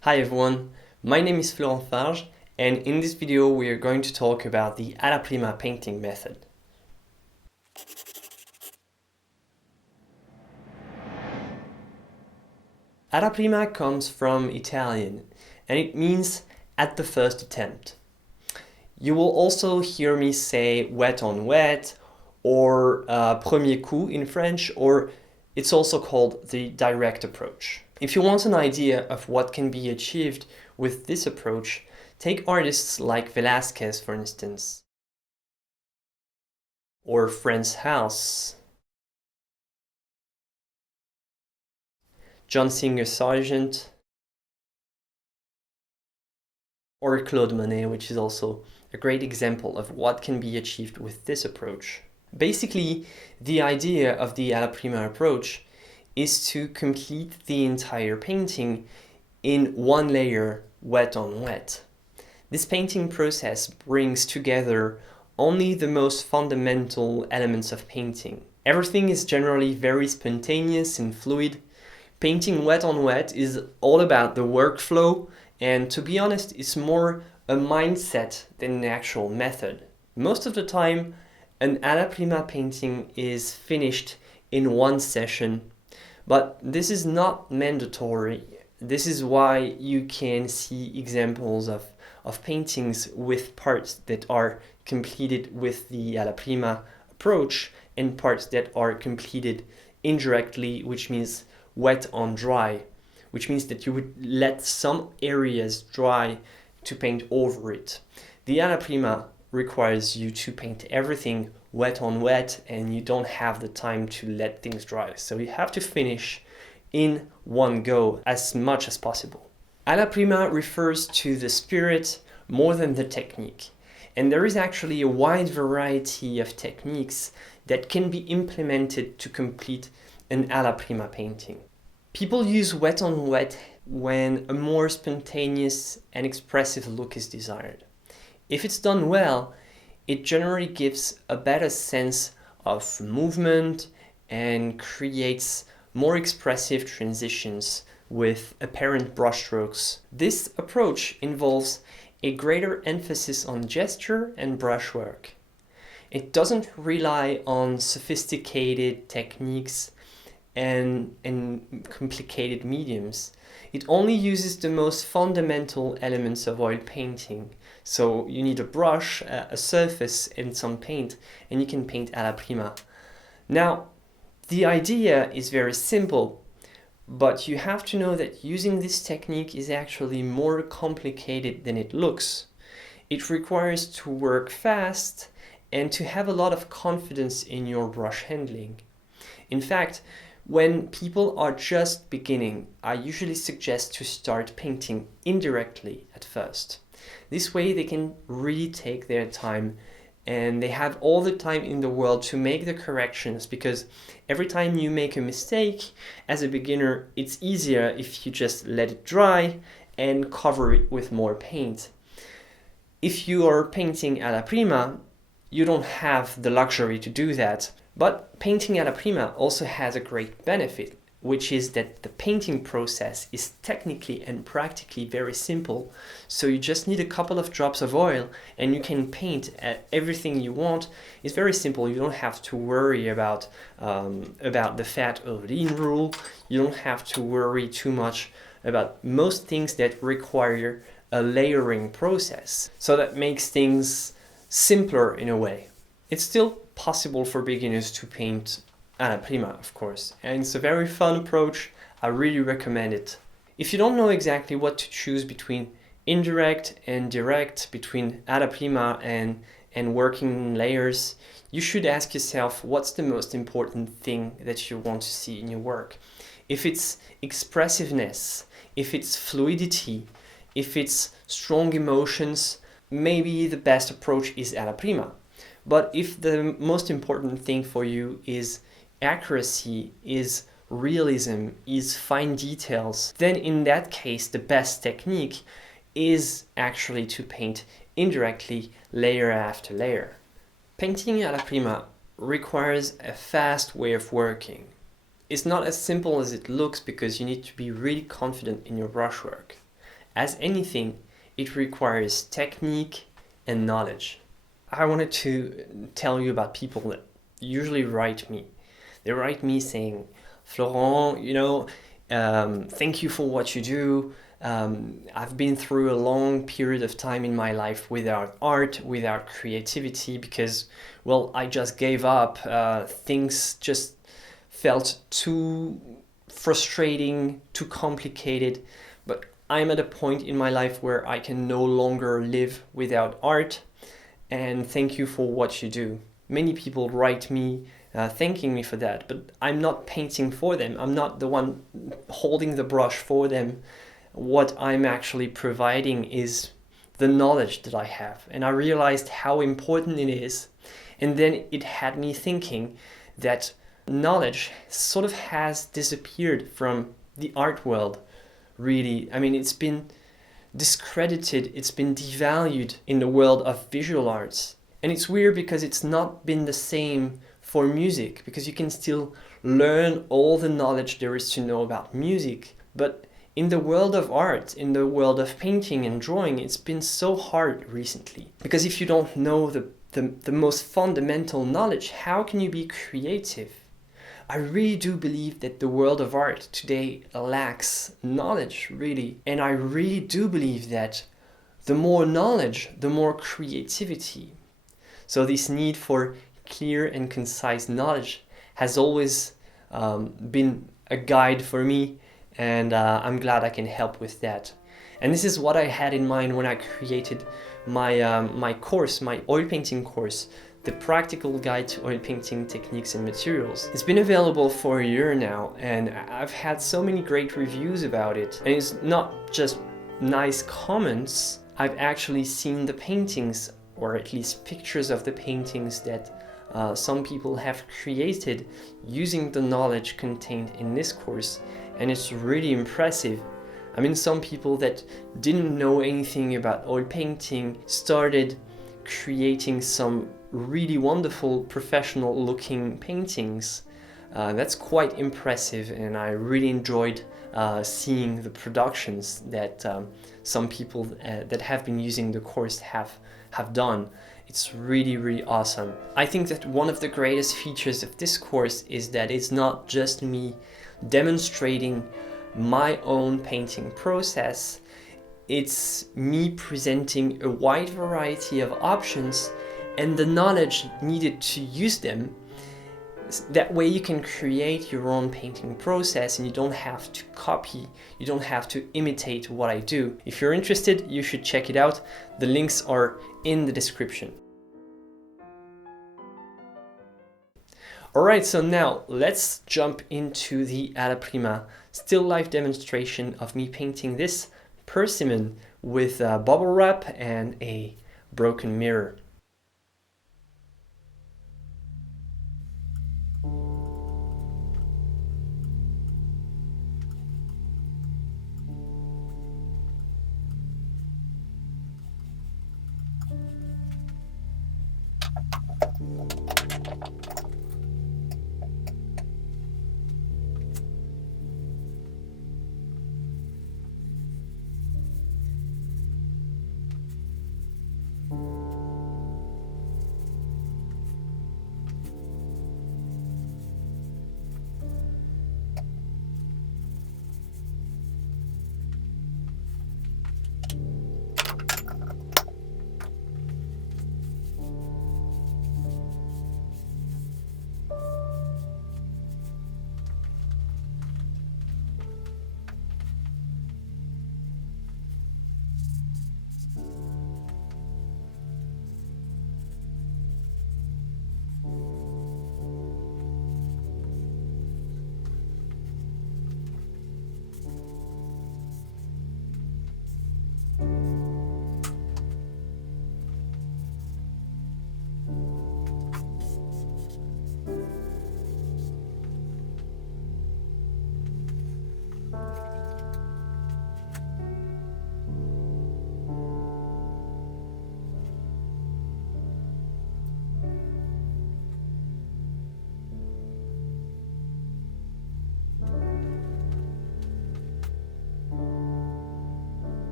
Hi everyone, my name is Florent Farge, and in this video we are going to talk about the alla prima painting method. Alla prima comes from Italian and it means at the first attempt. You will also hear me say wet on wet or premier coup in French, or it's also called the direct approach. If you want an idea of what can be achieved with this approach, take artists like Velázquez, for instance, or Franz Hals, John Singer Sargent, or Claude Monet, which is also a great example of what can be achieved with this approach. Basically, the idea of the alla prima approach is to complete the entire painting in one layer, wet on wet. This painting process brings together only the most fundamental elements of painting. Everything is generally very spontaneous and fluid. Painting wet on wet is all about the workflow, and to be honest, it's more a mindset than an actual method. Most of the time, an alla prima painting is finished in one session, but this is not mandatory. This is why you can see examples of paintings with parts that are completed with the alla prima approach and parts that are completed indirectly, which means wet on dry, which means that you would let some areas dry to paint over it. The alla prima requires you to paint everything wet on wet, and you don't have the time to let things dry. So you have to finish in one go as much as possible. Alla prima refers to the spirit more than the technique. And there is actually a wide variety of techniques that can be implemented to complete an alla prima painting. People use wet on wet when a more spontaneous and expressive look is desired. If it's done well, it generally gives a better sense of movement and creates more expressive transitions with apparent brushstrokes. This approach involves a greater emphasis on gesture and brushwork. It doesn't rely on sophisticated techniques and complicated mediums. It only uses the most fundamental elements of oil painting. So you need a brush, a surface, and some paint, and you can paint alla prima. Now, the idea is very simple, but you have to know that using this technique is actually more complicated than it looks. It requires to work fast and to have a lot of confidence in your brush handling. In fact, when people are just beginning, I usually suggest to start painting indirectly at first. This way they can really take their time and they have all the time in the world to make the corrections, because every time you make a mistake as a beginner, it's easier if you just let it dry and cover it with more paint. If you are painting alla prima, you don't have the luxury to do that. But painting alla prima also has a great benefit, which is that the painting process is technically and practically very simple. So you just need a couple of drops of oil and you can paint everything you want. It's very simple. You don't have to worry about the fat over lean rule. You don't have to worry too much about most things that require a layering process. So that makes things simpler in a way. It's still possible for beginners to paint alla prima, of course, and it's a very fun approach. I really recommend it. If you don't know exactly what to choose between indirect and direct, between alla prima and working in layers, you should ask yourself what's the most important thing that you want to see in your work. If it's expressiveness, if it's fluidity, if it's strong emotions, maybe the best approach is alla prima. But if the most important thing for you is accuracy, is realism, is fine details, then in that case the best technique is actually to paint indirectly, layer after layer. Painting alla prima requires a fast way of working. It's not as simple as it looks because you need to be really confident in your brushwork. As anything, it requires technique and knowledge. I wanted to tell you about people that usually write me. They write me saying, Florent, thank you for what you do. I've been through a long period of time in my life without art, without creativity, because, well, I just gave up. Things just felt too frustrating, too complicated. But I'm at a point in my life where I can no longer live without art. And thank you for what you do. Many people write me thanking me for that, but I'm not painting for them. I'm not the one holding the brush for them. What I'm actually providing is the knowledge that I have. And I realized how important it is. And then it had me thinking that knowledge sort of has disappeared from the art world, really. I mean, it's been discredited, it's been devalued in the world of visual arts. And it's weird because it's not been the same for music, because you can still learn all the knowledge there is to know about music. But in the world of art, in the world of painting and drawing, it's been so hard recently. Because if you don't know the most fundamental knowledge, how can you be creative? I really do believe that the world of art today lacks knowledge, really. And I really do believe that the more knowledge, the more creativity. So this need for clear and concise knowledge has always been a guide for me, and I'm glad I can help with that. And this is what I had in mind when I created my course, my oil painting course, the practical guide to oil painting techniques and materials. It's been available for a year now, and I've had so many great reviews about it. And it's not just nice comments. I've actually seen the paintings, or at least pictures of the paintings that some people have created using the knowledge contained in this course, and it's really impressive. I mean, some people that didn't know anything about oil painting started creating some really wonderful professional looking paintings. That's quite impressive, and I really enjoyed seeing the productions that some people that have been using the course have done. It's really, really awesome. I think that one of the greatest features of this course is that it's not just me demonstrating my own painting process. It's me presenting a wide variety of options and the knowledge needed to use them. That way you can create your own painting process and you don't have to copy, you don't have to imitate what I do. If you're interested, you should check it out. The links are in the description. Alright, so now let's jump into the Alla Prima still life demonstration of me painting this persimmon with bubble wrap and a broken mirror.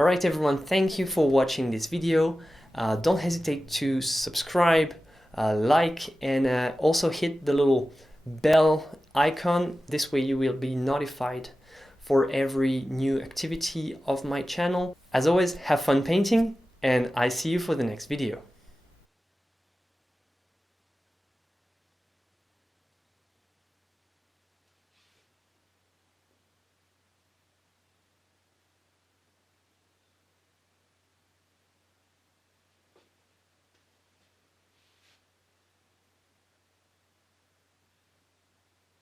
Alright everyone, thank you for watching this video. Don't hesitate to subscribe, like, and also hit the little bell icon. This way you will be notified for every new activity of my channel. As always, have fun painting, and I see you for the next video.